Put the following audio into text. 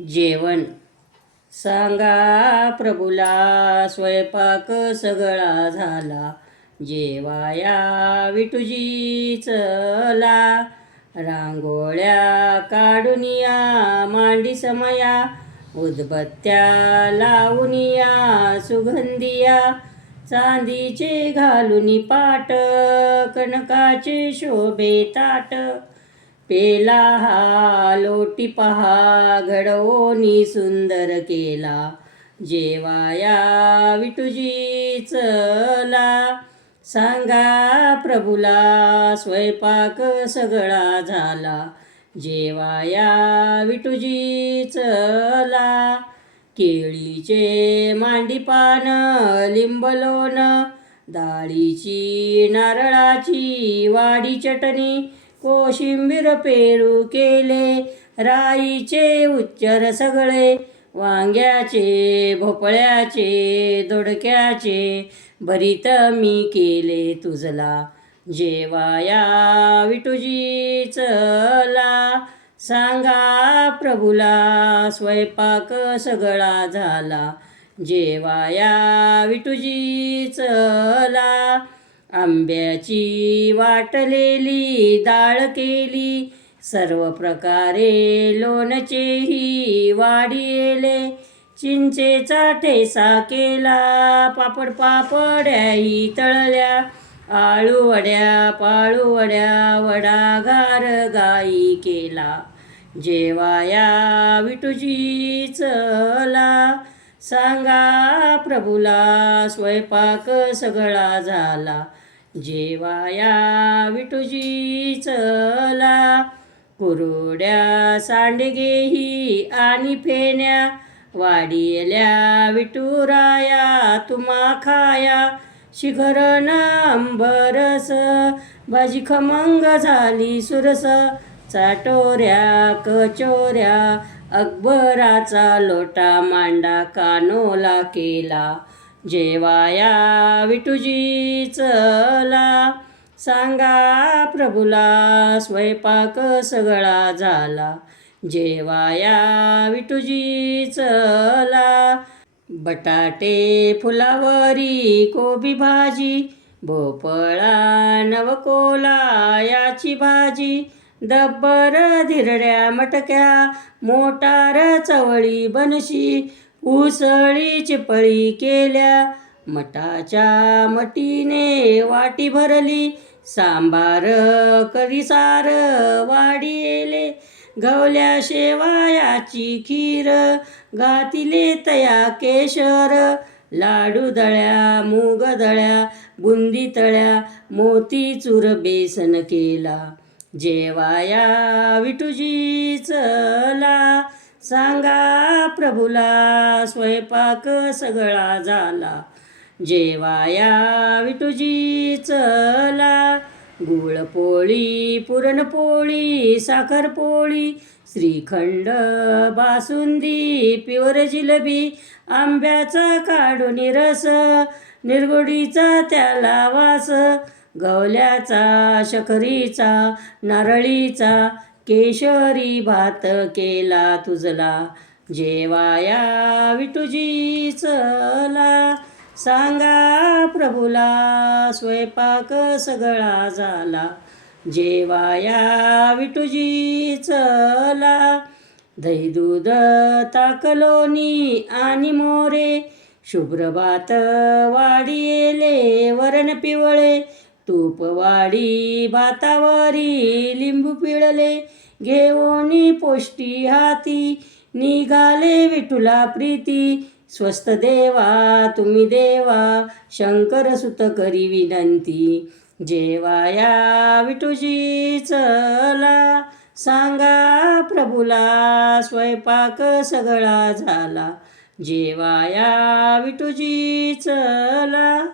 जेवण. सांगा प्रभूला स्वयंपाक सगळा झाला, जेवाया विठूजी चला. रांगोळ्या काढून या मांडी समया, उदबत्त्या लावून या सुगंधिया. चांदीचे घालून पाट, कनकाचे शोभे ताट. पेला हा लोटी पहा, घडवोनी सुंदर केला, जेवाया विठूजी चला. सांगा प्रभूला स्वयंपाक सगळा झाला, जेवाया विठूजी चला. केळीचे मांडीपान, लिंबलोन, डाळीची नारळाची वाडी चटणी. कोशिंबीर पेरू केले, राईचे उच्चर सगळे. वांग्याचे, भोपळ्याचे, दोडक्याचे भरीत मी केले तुझला, जेवाया विठूजी चला. सांगा प्रभूला स्वयंपाक सगळा झाला, जेवाया विठूजी चला. आंब्याची वाटलेली डाळ केली, सर्व प्रकारे लोणचेही वाढीले. चिंचेचा ठेसा केला, पापड पापड्याही तळल्या. आळूवड्या पाळूवड्या वडागार गाई केला, जेवाया विठूजी चला. सांगा प्रभूला स्वयंपाक सगळा झाला, जेवाया विठूजी चला. कुरड्या सांडगेही आणि फेण्या, वाढील्या विठुराया तुम्हा खाया. शिखरण अंबरस, भाजी खमंग झाली सुरस. चाटोऱ्या कचोऱ्या, अकबराचा लोटा मांडा कानोला केला, जेवाया विठूजी चला. सांगा प्रभूला स्वयंपाक सगळा झाला, जेवाया विठूजी चला. बटाटे फुलावरी कोबी भाजी, भोपळा नवकोला याची भाजी. दब्बर धिरड्या मटक्या, मोटार चवळी बनशी. उसळी चिपळी केल्या, मटाच्या मटीने वाटी भरली. सांबार करीसार वाढीले, गवल्या शेवायाची खीर. घातिले तया केशर, लाडू दळ्या मूग दळ्या. बुंदी तळ्या, मोतीचूर बेसन केला, जेवाया विठूजी चला. सांगा प्रभूला स्वयंपाक सगळा झाला, जेवाया विठूजी चला. गुळपोळी, पुरणपोळी, साखरपोळी, श्रीखंड, बासुंदी, प्युअर जिलेबी. आंब्याचा काढून रस, निरगुडीचा त्याला वास. गवल्याचा, शकरीचा, नारळीचा, केशरी भात केला तुझला, जेवाया विठूजी चला. सांगा प्रभूला स्वयंपाक सगळा झाला, जेवाया विठूजी चला. दही दूध ताक लोणी आणि मोरे, शुभ्र भात वाढीले वरण पिवळे. तूप वाढी भातावरी लिंबू पिळले, घेऊनी पोष्टी हाती. निघाले विठुला प्रीती, स्वस्त देवा तुम्ही देवा. शंकर सुत करी विनंती, जेवाया विठूजी चला. सांगा प्रभूला स्वयंपाक सगळा झाला, जेवाया विठूजी चला.